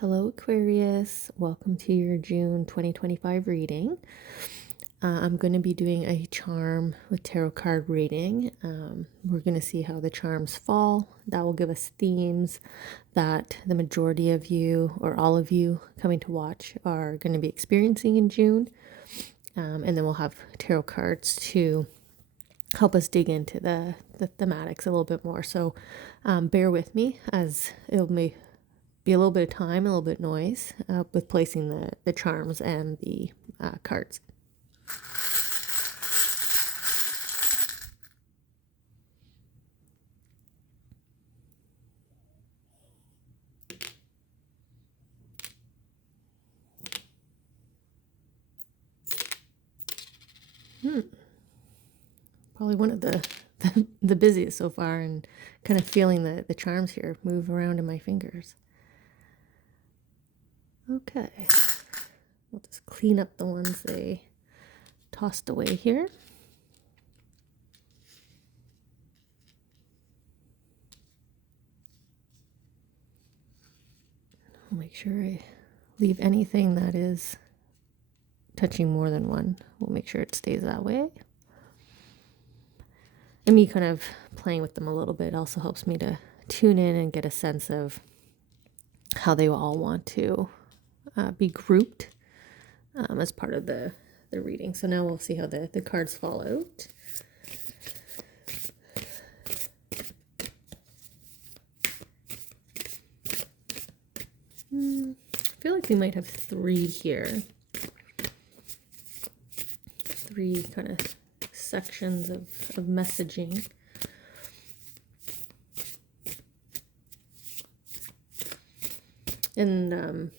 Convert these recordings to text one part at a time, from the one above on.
Hello, Aquarius. Welcome to your June 2025 reading. I'm going to be doing a charm with tarot card reading. We're going to see how the charms fall. That will give us themes that the majority of you, or all of you coming to watch, are going to be experiencing in June. And then we'll have tarot cards to help us dig into the thematics a little bit more. So bear with me, as it'll be a little bit of time, a little bit of noise with placing the charms and the cards. Probably one of the busiest so far, and kind of feeling the charms here move around in my fingers. Okay, we'll just clean up the ones they tossed away here. I'll make sure I leave anything that is touching more than one. We'll make sure it stays that way. And me kind of playing with them a little bit also helps me to tune in and get a sense of how they all want to be grouped as part of the reading. So now we'll see how the cards fall out. I feel like we might have three here. Three kind of sections of messaging. And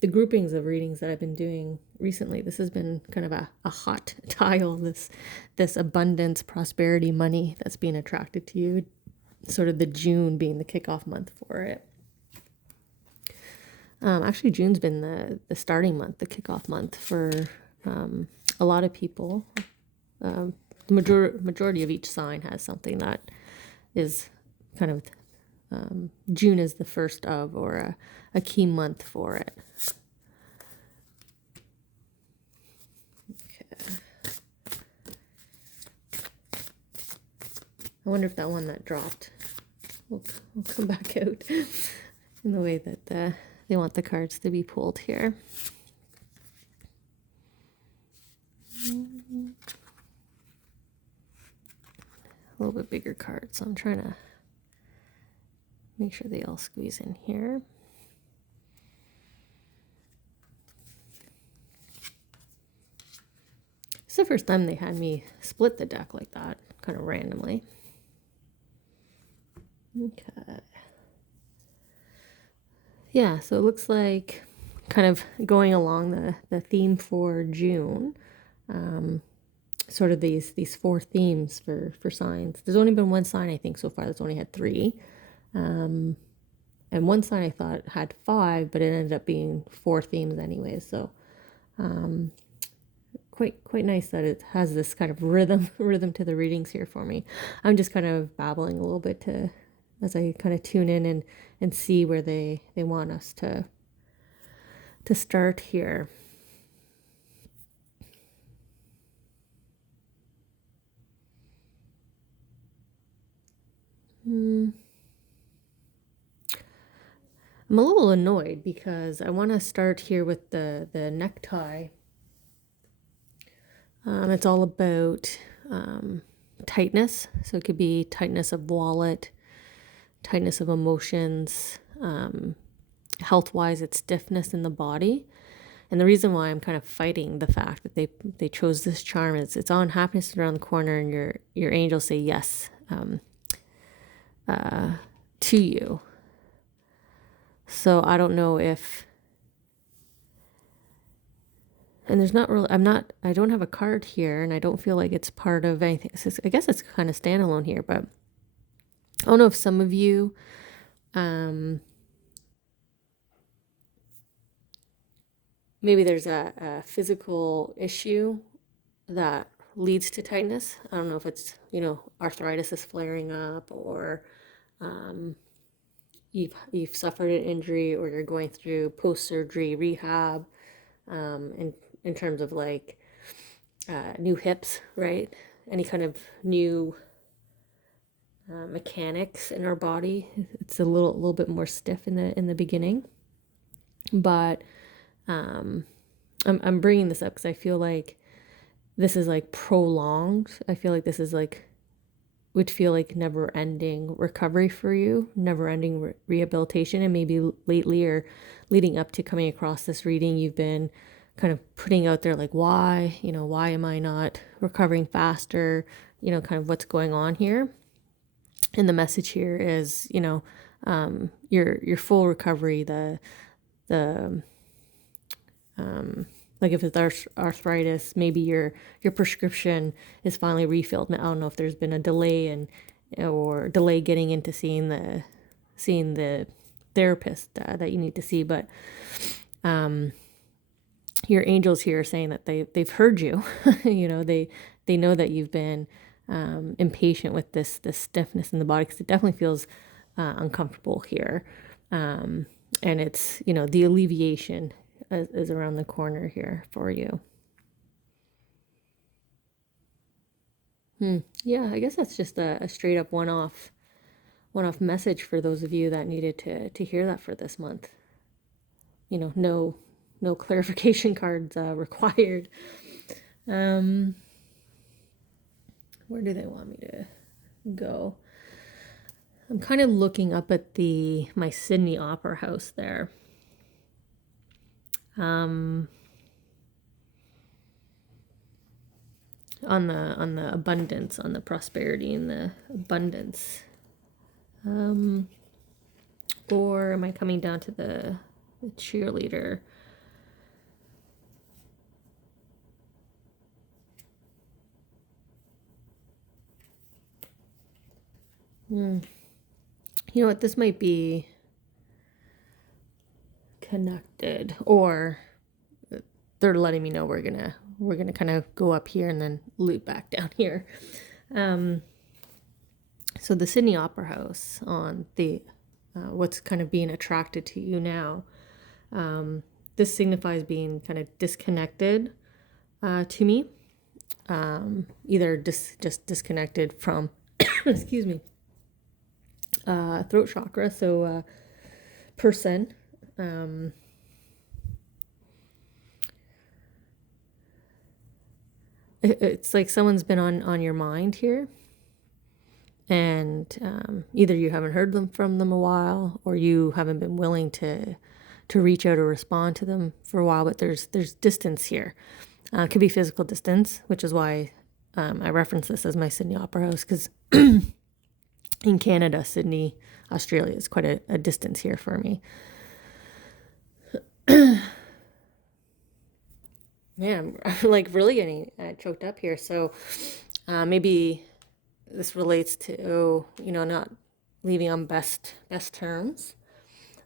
the groupings of readings that I've been doing recently, this has been kind of a hot tile, this abundance, prosperity, money that's being attracted to you, sort of the June being the kickoff month for it. Actually, June's been the starting month, the kickoff month for a lot of people. The majority of each sign has something that is kind of June is the first of, or a key month for it. Okay. I wonder if that one that dropped will come back out in the way that they want the cards to be pulled here. A little bit bigger card, so I'm trying to make sure they all squeeze in here. It's the first time they had me split the deck like that, kind of randomly. Okay. Yeah, so it looks like kind of going along the theme for June. Sort of these four themes for signs. There's only been one sign, I think, so far that's only had three. And one sign I thought had five, but it ended up being four themes anyway. So quite nice that it has this kind of rhythm to the readings here for me. I'm just kind of babbling a little bit as I kind of tune in and see where they want us to start here. I'm a little annoyed because I want to start here with the necktie. It's all about tightness. So it could be tightness of wallet, tightness of emotions. Health-wise, it's stiffness in the body. And the reason why I'm kind of fighting the fact that they chose this charm is it's on happiness around the corner, and your angels say yes to you. So I don't know if, and there's not really, I don't have a card here, and I don't feel like it's part of anything. I guess it's kind of standalone here, but I don't know if some of you, maybe there's a physical issue that leads to tightness. I don't know if it's, arthritis is flaring up, or you've suffered an injury, or you're going through post-surgery rehab, in terms of like new hips, right? Any kind of new mechanics in our body. It's a little bit more stiff in the beginning, but I'm bringing this up because I feel like this is like prolonged. I feel like this is like would feel like never ending recovery for you, never ending rehabilitation. And maybe lately or leading up to coming across this reading, you've been kind of putting out there like, why, why am I not recovering faster? Kind of what's going on here. And the message here is, your full recovery, the like if it's arthritis, maybe your prescription is finally refilled. Now, I don't know if there's been a delay or delay getting into seeing the therapist that you need to see, but your angels here are saying that they've heard you. They know that you've been impatient with this stiffness in the body, because it definitely feels uncomfortable here, and it's the alleviation is around the corner here for you. Yeah, I guess that's just a straight up one-off message for those of you that needed to hear that for this month. No clarification cards required. Where do they want me to go? I'm kind of looking up at my Sydney Opera House there. On the abundance, on the prosperity and the abundance. Or am I coming down to the cheerleader? You know what? This might be connected, or they're letting me know we're gonna kind of go up here and then loop back down here. So the Sydney Opera House on the what's kind of being attracted to you now. This signifies being kind of disconnected to me, either just disconnected from excuse me, throat chakra. So person. It's like someone's been on your mind here, and either you haven't heard from them a while, or you haven't been willing to reach out or respond to them for a while. But there's distance here. It could be physical distance, which is why I reference this as my Sydney Opera House, because in Canada, Sydney, Australia is quite a distance here for me. Man, I'm like really getting choked up here. So maybe this relates to, not leaving on best terms.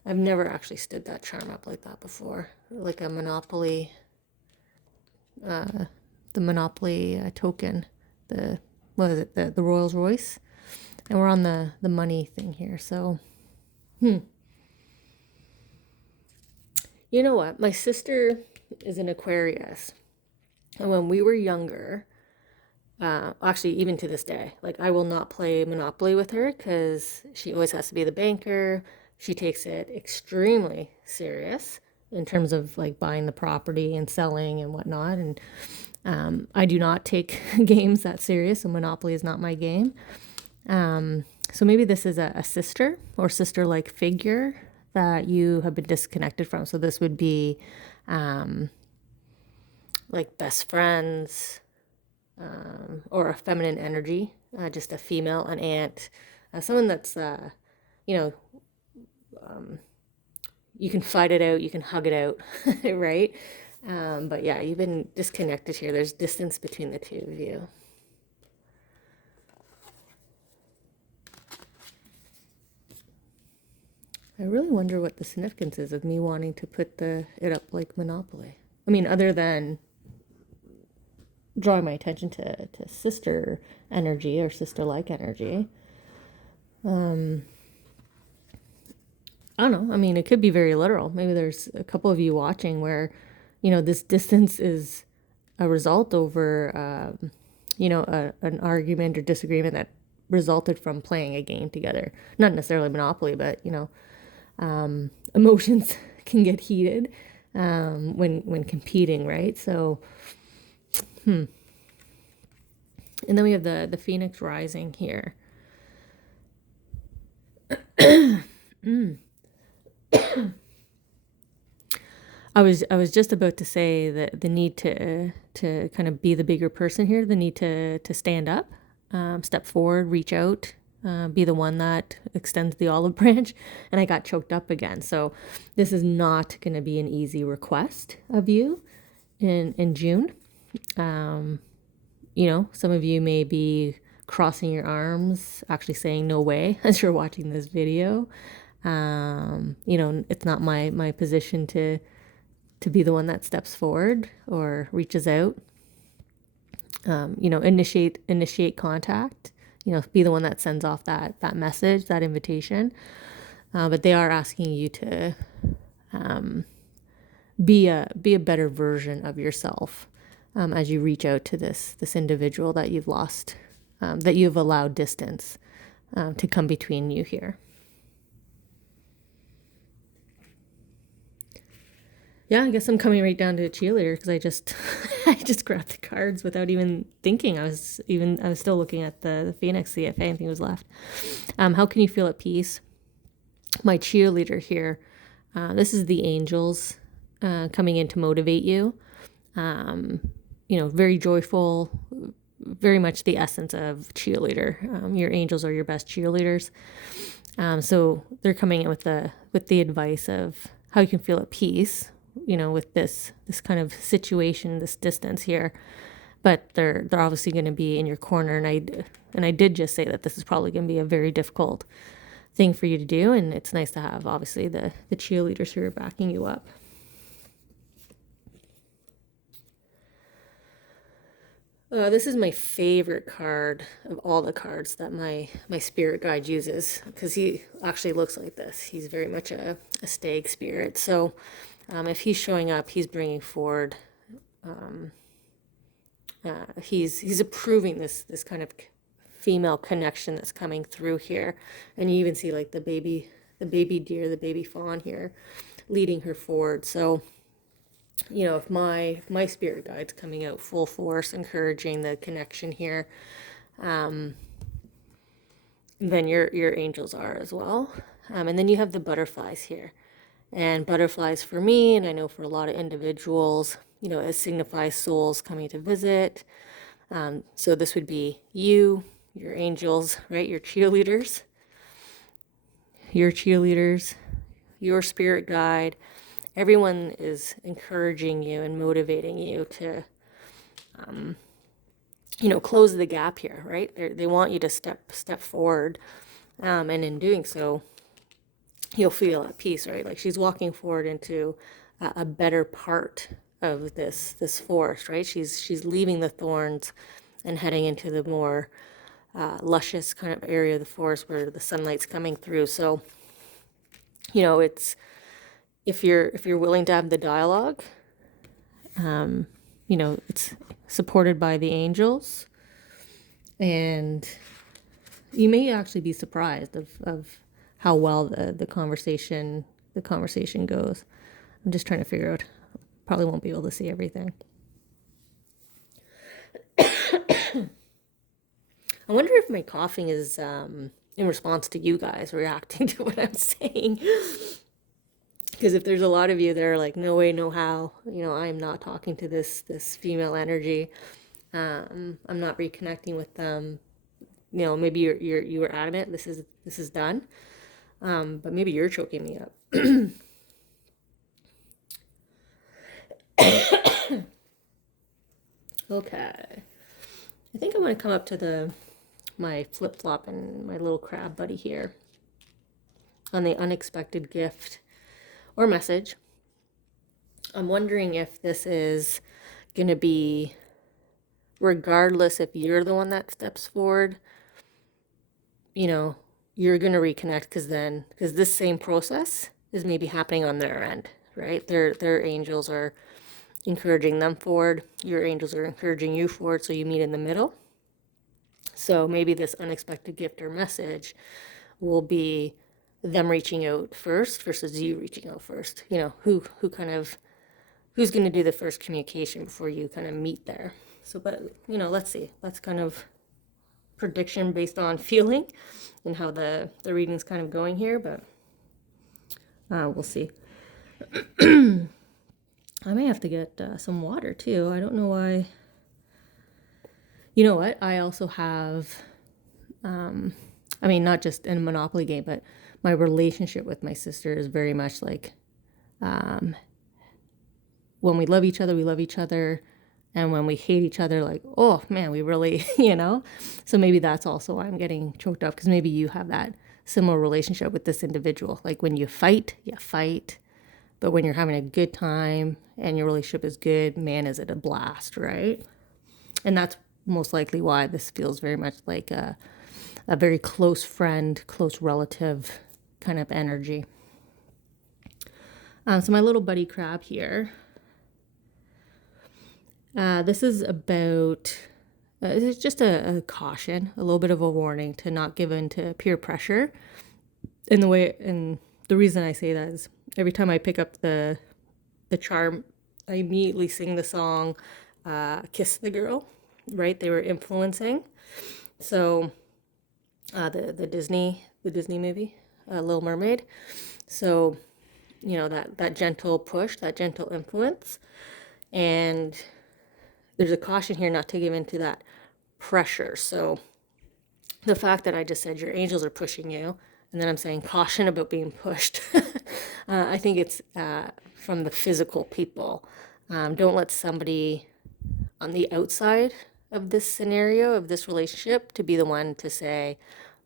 I've never actually stood that charm up like that before. Like a Monopoly, the Monopoly token, what is it, the Rolls Royce? And we're on the money thing here. So, you know what? My sister is an Aquarius. And when we were younger, actually, even to this day, like I will not play Monopoly with her because she always has to be the banker. She takes it extremely serious in terms of like buying the property and selling and whatnot. And I do not take games that serious, so Monopoly is not my game. So maybe this is a sister or sister-like figure that you have been disconnected from. So this would be like best friends, or a feminine energy, just a female, an aunt, someone that's, you can fight it out, you can hug it out, right? But yeah, you've been disconnected here. There's distance between the two of you. I really wonder what the significance is of me wanting to put it up like Monopoly. I mean, other than drawing my attention to sister energy or sister-like energy. I don't know. I mean, it could be very literal. Maybe there's a couple of you watching where, this distance is a result over, an argument or disagreement that resulted from playing a game together. Not necessarily Monopoly, but, emotions can get heated when competing, right? So, and then we have the Phoenix rising here. I was just about to say that the need to kind of be the bigger person here, the need to stand up, step forward, reach out, be the one that extends the olive branch, and I got choked up again. So this is not going to be an easy request of you in June. Some of you may be crossing your arms, actually saying no way as you're watching this video. It's not my position to be the one that steps forward or reaches out. Initiate contact. Be the one that sends off that message, that invitation. But they are asking you to be a better version of yourself as you reach out to this individual that you've lost, that you've allowed distance to come between you here. Yeah, I guess I'm coming right down to a cheerleader because I just I just grabbed the cards without even thinking. I was still looking at the Phoenix, see if anything was left. How can you feel at peace? My cheerleader here. This is the angels coming in to motivate you. Very joyful, very much the essence of cheerleader. Your angels are your best cheerleaders. So they're coming in with the advice of how you can feel at peace, with this kind of situation, this distance here. But they're obviously going to be in your corner, and I did just say that this is probably going to be a very difficult thing for you to do, and it's nice to have obviously the cheerleaders who are backing you up. This is my favorite card of all the cards that my spirit guide uses, because he actually looks like this. He's very much a stag spirit. So if he's showing up, he's bringing forward, he's approving this kind of female connection that's coming through here. And you even see like the baby deer, the baby fawn here leading her forward. So if my spirit guide's coming out full force, encouraging the connection here, then your angels are as well. And then you have the butterflies here. And butterflies for me, and I know for a lot of individuals, it signifies souls coming to visit. So this would be you, your angels, right? Your cheerleaders, your spirit guide. Everyone is encouraging you and motivating you to, close the gap here, right? They want you to step forward, and in doing so, you'll feel at peace, right? Like she's walking forward into a better part of this forest, right? She's leaving the thorns and heading into the more luscious kind of area of the forest where the sunlight's coming through. So, it's if you're willing to have the dialogue, it's supported by the angels, and you may actually be surprised of how well the conversation goes. I'm just trying to figure out. Probably won't be able to see everything. I wonder if my coughing is in response to you guys reacting to what I'm saying. Because if there's a lot of you that are like, no way, no how, I'm not talking to this female energy. I'm not reconnecting with them. Maybe you were adamant this is done. But maybe you're choking me up. Okay. I think I'm going to come up to my flip-flop and my little crab buddy here on the unexpected gift or message. I'm wondering if this is going to be, regardless if you're the one that steps forward, you're going to reconnect because this same process is maybe happening on their end, right? Their angels are encouraging them forward. Your angels are encouraging you forward, so you meet in the middle. So maybe this unexpected gift or message will be them reaching out first versus you reaching out first. You know, who's going to do the first communication before you kind of meet there. So, but let's see. That's kind of prediction based on feeling and how the reading's kind of going here, but we'll see. I may have to get some water too. I don't know why. You know what? I also have, not just in a Monopoly game, but my relationship with my sister is very much like, when we love each other, we love each other. And when we hate each other, like, oh man, we really, So maybe that's also why I'm getting choked up, because maybe you have that similar relationship with this individual. Like when you fight. But when you're having a good time and your relationship is good, man, is it a blast, right? And that's most likely why this feels very much like a very close friend, close relative kind of energy. So my little buddy crab here. This is about, it's just a caution, a little bit of a warning to not give in to peer pressure. And the reason I say that is every time I pick up the charm, I immediately sing the song, Kiss the Girl, right? They were influencing. So the Disney movie, Little Mermaid. So, that gentle push, that gentle influence. And there's a caution here not to give into that pressure. So the fact that I just said your angels are pushing you, and then I'm saying caution about being pushed, I think it's from the physical people. Don't let somebody on the outside of this scenario, of this relationship, to be the one to say,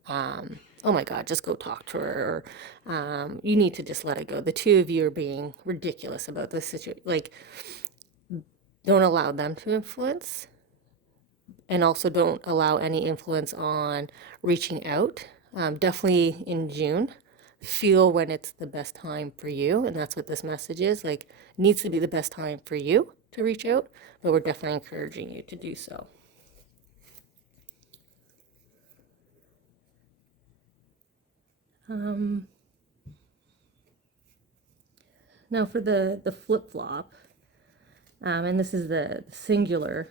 oh my God, just go talk to her, or you need to just let it go. The two of you are being ridiculous about this situation. Like, don't allow them to influence, and also don't allow any influence on reaching out. Definitely in June, feel when it's the best time for you, and that's what this message is. Like, it needs to be the best time for you to reach out, but we're definitely encouraging you to do so. Now for the flip-flop, and this is the singular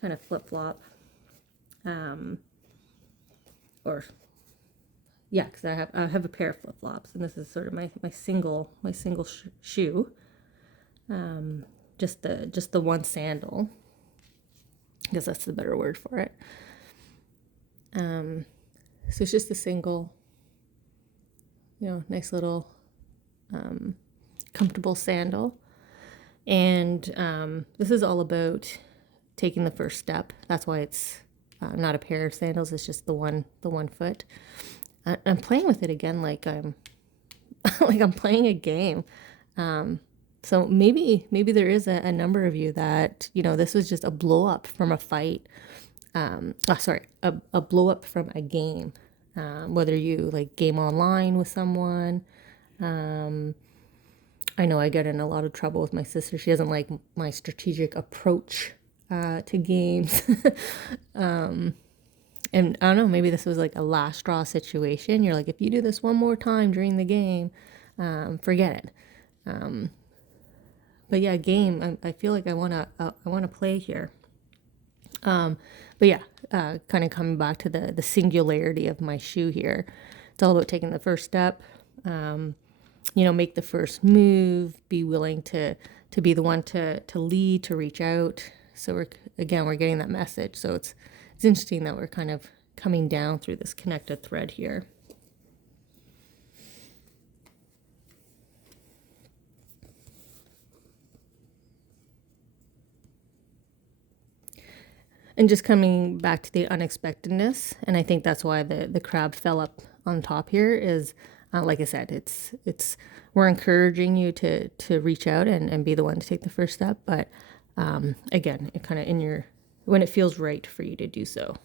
kind of flip-flop, because I have a pair of flip-flops, and this is sort of my single shoe, just the one sandal, because that's the better word for it. So it's just a single, nice little comfortable sandal. And this is all about taking the first step. That's why it's not a pair of sandals. It's just the one foot. I'm playing with it again like I'm playing a game. So maybe there is a number of you that this was just a blow up from a fight. A blow up from a game. Whether you like game online with someone. I know I get in a lot of trouble with my sister. She doesn't like my strategic approach to games. And I don't know, maybe this was like a last straw situation. You're like, if you do this one more time during the game, forget it. But yeah, game, I feel like I wanna play here. But yeah, kind of coming back to the singularity of my shoe here. It's all about taking the first step. Make the first move, be willing to be the one to lead, to reach out. So we're getting that message. So it's interesting that we're kind of coming down through this connected thread here. And just coming back to the unexpectedness, and I think that's why the crab fell up on top here is, like I said, it's we're encouraging you to reach out and be the one to take the first step. But again, it kind of when it feels right for you to do so.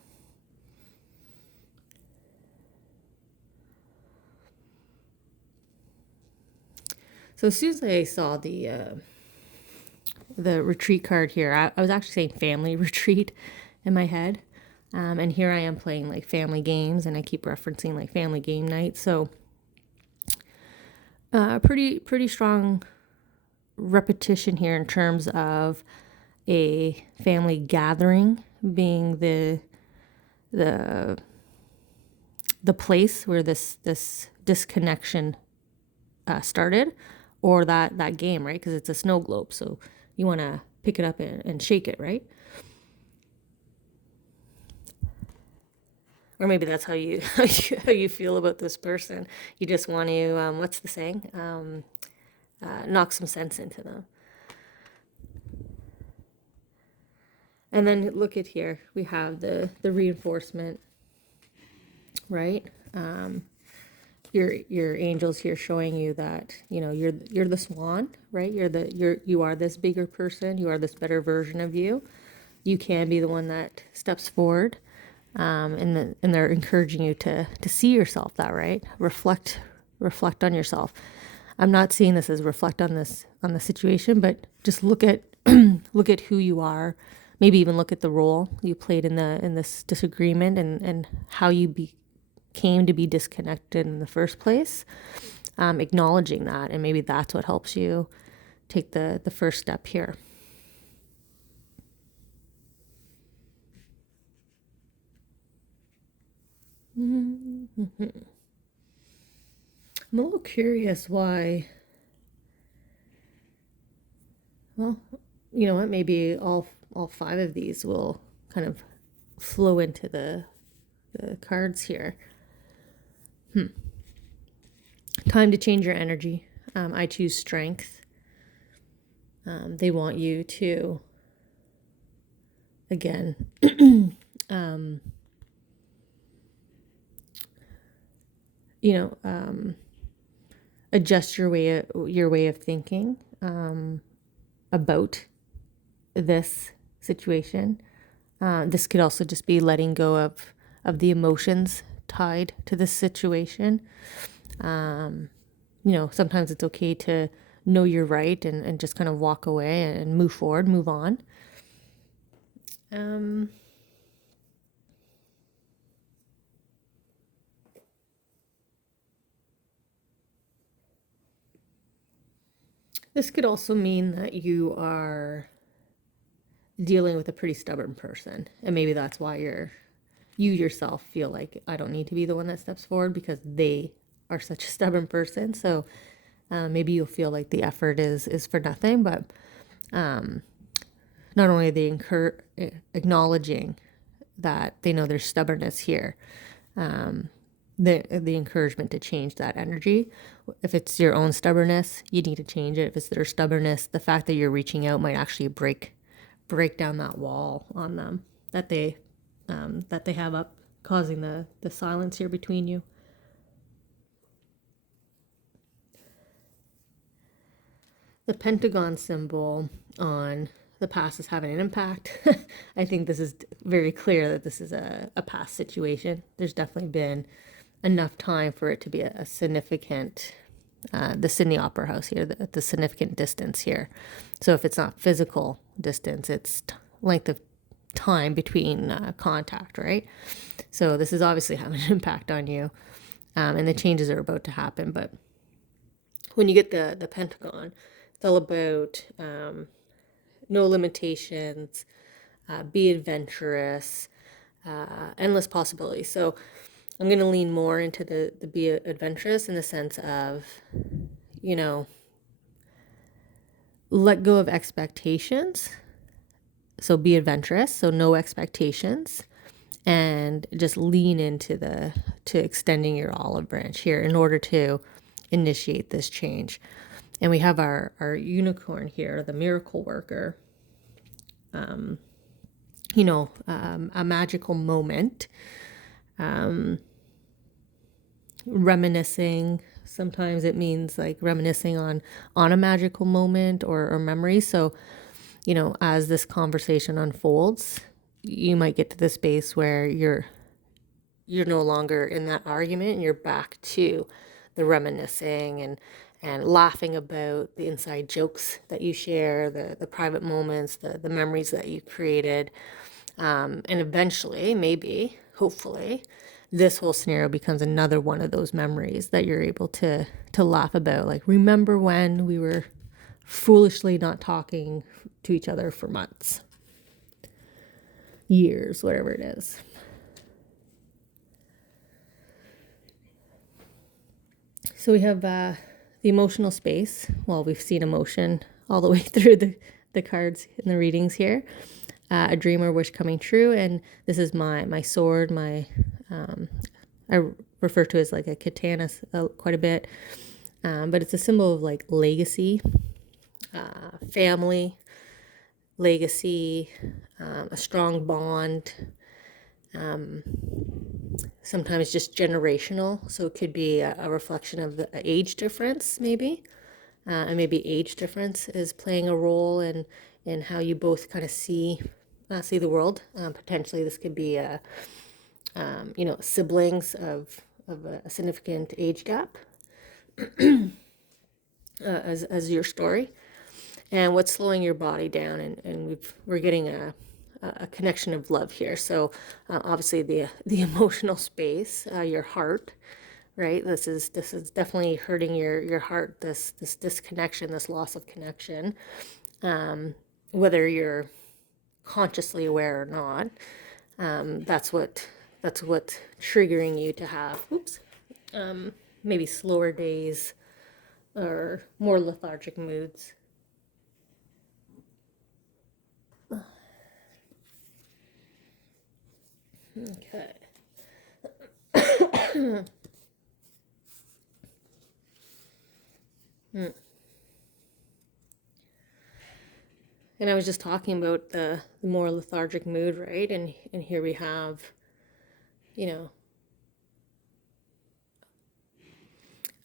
So as soon as I saw the retreat card here, I was actually saying family retreat in my head. And here I am playing like family games, and I keep referencing like family game night. So pretty strong repetition here in terms of a family gathering being the place where this disconnection started, or that game, right? Because it's a snow globe, so you want to pick it up and shake it, right? Or maybe that's how you how you feel about this person. You just want to what's the saying? Knock some sense into them. And then look at here, we have the reinforcement, right? Your angels here showing you that, you know, you're the swan, right? You are this bigger person. You are this better version of you. You can be the one that steps forward, and they're encouraging you to see yourself that, right? Reflect on yourself. I'm not seeing this as reflect on the situation, but just look at look at who you are. Maybe even look at the role you played in this disagreement, and how you came to be disconnected in the first place. Acknowledging that, and maybe that's what helps you take the first step here. Mm-hmm. I'm a little curious why. Well, you know what? Maybe all five of these will kind of flow into the cards here. Time to change your energy. I choose strength. They want you to, again, adjust your way of thinking about this situation. This could also just be letting go of the emotions tied to this situation. Sometimes it's okay to know you're right and just kind of walk away and move forward, move on. This could also mean that you are dealing with a pretty stubborn person, and maybe that's why you yourself feel like, I don't need to be the one that steps forward because they are such a stubborn person. So maybe you'll feel like the effort is for nothing. But not only are they acknowledging that they know there's stubbornness here, the encouragement to change that energy. If it's your own stubbornness, you need to change it. If it's their stubbornness, the fact that you're reaching out might actually break down that wall on them that they have up, causing the silence here between you. The pentagon symbol on the past is having an impact. I think this is very clear that this is a past situation. There's definitely been enough time for it to be a significant, the Sydney Opera House here, the significant distance here. So if it's not physical distance, it's length of time between contact, right? So this is obviously having an impact on you, and the changes are about to happen. But when you get the pentagon, it's all about no limitations, be adventurous, endless possibilities. So I'm going to lean more into the be adventurous in the sense of, let go of expectations. So be adventurous. So no expectations, and just lean into to extending your olive branch here in order to initiate this change. And we have our unicorn here, the miracle worker. A magical moment. Reminiscing. Sometimes it means like reminiscing on a magical moment or memory. So, as this conversation unfolds, you might get to the space where you're no longer in that argument, and you're back to the reminiscing and laughing about the inside jokes that you share, the private moments, the memories that you created. And eventually, maybe, hopefully, this whole scenario becomes another one of those memories that you're able to laugh about. Like, remember when we were foolishly not talking to each other for months, years, whatever it is. So we have the emotional space. Well, we've seen emotion all the way through the cards in the readings here. A dream or wish coming true, and this is my sword. I refer to it as like a katana quite a bit, but it's a symbol of like legacy, family, legacy, a strong bond. Sometimes just generational, so it could be a reflection of the age difference, maybe, and maybe age difference is playing a role in how you both kind of see the world. Potentially, this could be siblings of a significant age gap, as your story, and what's slowing your body down, and we're getting a connection of love here. So obviously the emotional space, your heart, right? This is definitely hurting your heart. This disconnection, this loss of connection, whether you're consciously aware or not. That's what's triggering you to have maybe slower days or more lethargic moods. Okay. And I was just talking about the more lethargic mood, right? And here we have, I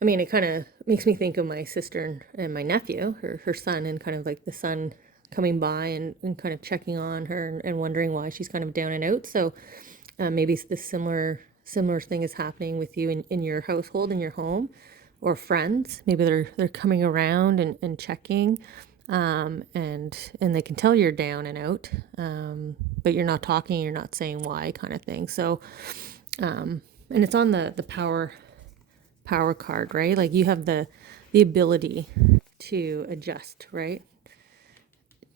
mean, it kind of makes me think of my sister and my nephew, her son, and kind of like the son coming by and kind of checking on her and wondering why she's kind of down and out. So maybe this similar thing is happening with you in your household, in your home, or friends. Maybe they're coming around and checking, and they can tell you're down and out, but you're not talking, you're not saying why, kind of thing. So, and it's on the power card, right? Like you have the ability to adjust, right?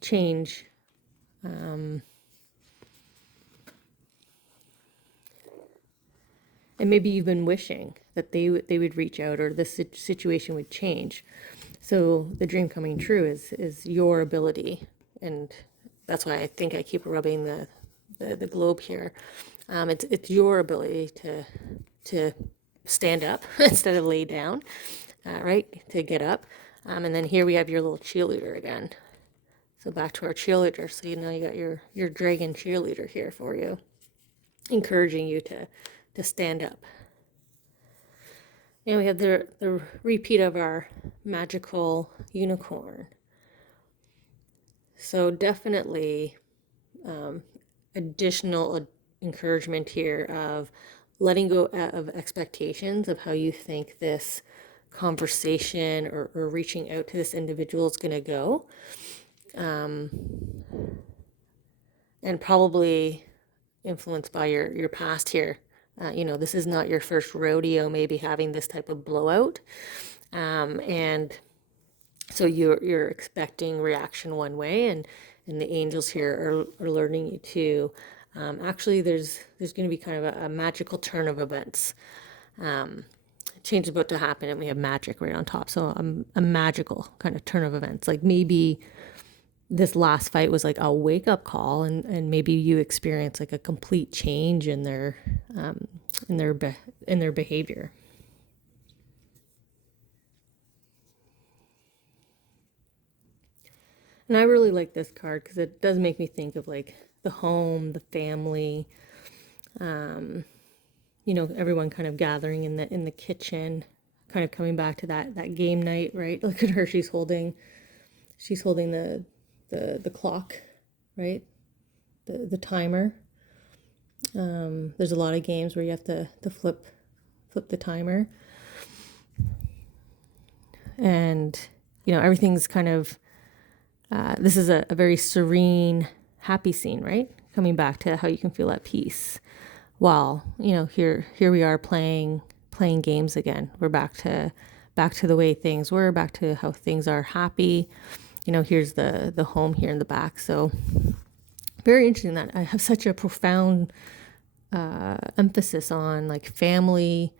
Change. And maybe you've been wishing that they would reach out, or this situation would change. So the dream coming true is your ability, and that's why I think I keep rubbing the globe here. It's your ability to stand up instead of lay down, right? To get up, and then here we have your little cheerleader again. So back to our cheerleader. So you got your dragon cheerleader here for you, encouraging you to stand up. And we have the repeat of our magical unicorn. So definitely additional encouragement here of letting go of expectations of how you think this conversation or reaching out to this individual is going to go. And probably influenced by your past here. This is not your first rodeo, maybe having this type of blowout. And so you're expecting reaction one way, and the angels here are learning you to actually there's going to be kind of a magical turn of events. Change is about to happen, and we have magic right on top. So a magical kind of turn of events. Like maybe this last fight was like a wake up call, and maybe you experience like a complete change in their behavior. And I really like this card because it does make me think of like the home, the family, everyone kind of gathering in the kitchen, kind of coming back to that game night, right? Look at her, she's holding the clock, right? The timer. There's a lot of games where you have to flip the timer. and everything's kind of this is a very serene, happy scene, right? Coming back to how you can feel at peace. While here we are playing games again. We're back to the way things were, back to how things are happy. Here's the home here in the back. So very interesting that I have such a profound emphasis on like family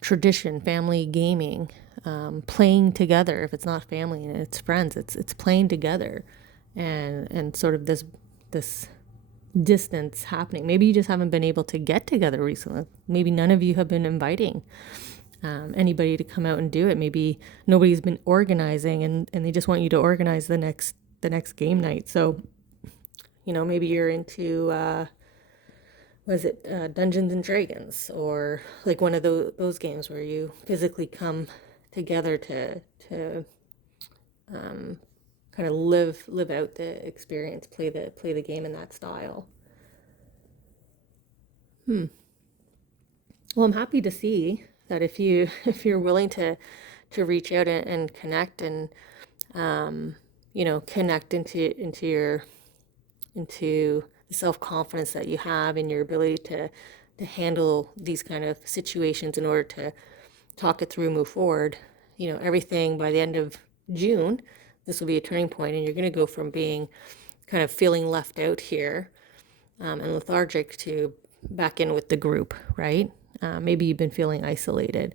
tradition, family gaming, playing together. If it's not family and it's friends, it's playing together, and sort of this distance happening. Maybe you just haven't been able to get together recently. Maybe none of you have been inviting anybody to come out and do it. Maybe nobody's been organizing, and they just want you to organize the next game night. So maybe you're into Dungeons and Dragons, or like one of those games where you physically come together to kind of live out the experience, play the game in that style. Well, I'm happy to see that if you're willing to reach out and connect, and connect into the self-confidence that you have in your ability to handle these kind of situations in order to talk it through, move forward. Everything by the end of June, this will be a turning point, and you're going to go from being kind of feeling left out here and lethargic to back in with the group, right? Maybe you've been feeling isolated,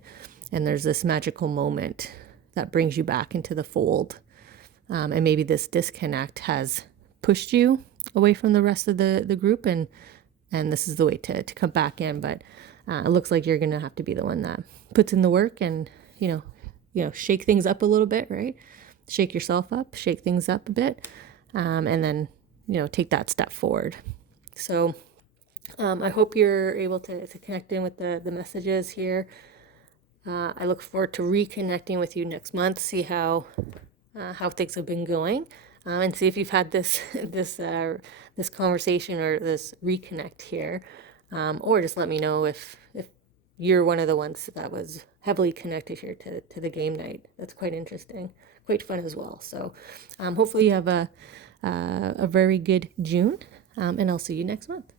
and there's this magical moment that brings you back into the fold. And maybe this disconnect has pushed you away from the rest of the group, and this is the way to come back in. But it looks like you're going to have to be the one that puts in the work and, shake things up a little bit, right? Shake yourself up, shake things up a bit, and then, take that step forward. So I hope you're able to connect in with the messages here. I look forward to reconnecting with you next month, see how things have been going, and see if you've had this conversation or this reconnect here, or just let me know if you're one of the ones that was heavily connected here to the game night. That's quite interesting, quite fun as well. So hopefully you have a very good June, and I'll see you next month.